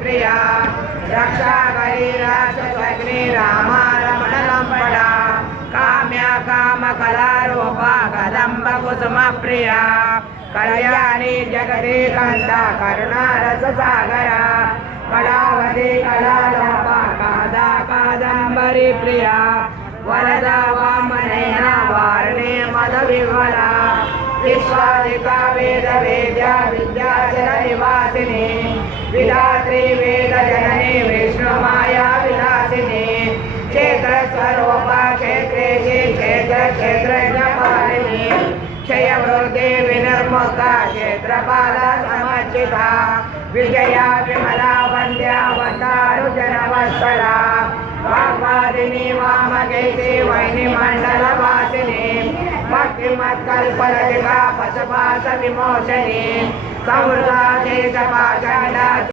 प्रिया रक्षाकरी रासस्वग्नि रामा रमण लंपटा काम्या काम कलारूपा कदंब कुसुम प्रिया कल्याणी जगदे कंदा करुणा रस सागरा कलावती कलालापा कादा कादंबरी प्रिया वरदा वामनयना वारणे मद विवला विश्वादिका वेद वेद्या विद्याचल निवासिनी विधात्री वेद जननी विष्णु माया विलासिनी क्षेत्र स्वरूपा क्षेत्रेशी क्षेत्र क्षेत्रज्ञपालिनी क्षयवृद्धि विनिर्मुक्ता क्षेत्रपाला समर्चिता विजया विमला वन्द्या वन्दारु जनवत्सला वाग्वादिनी वामकेशी वैनी मण्डलवासिनी भक्तिमत्कल्पलतिका पशुपाश विमोचनी समृद्धा शेषपाषाणा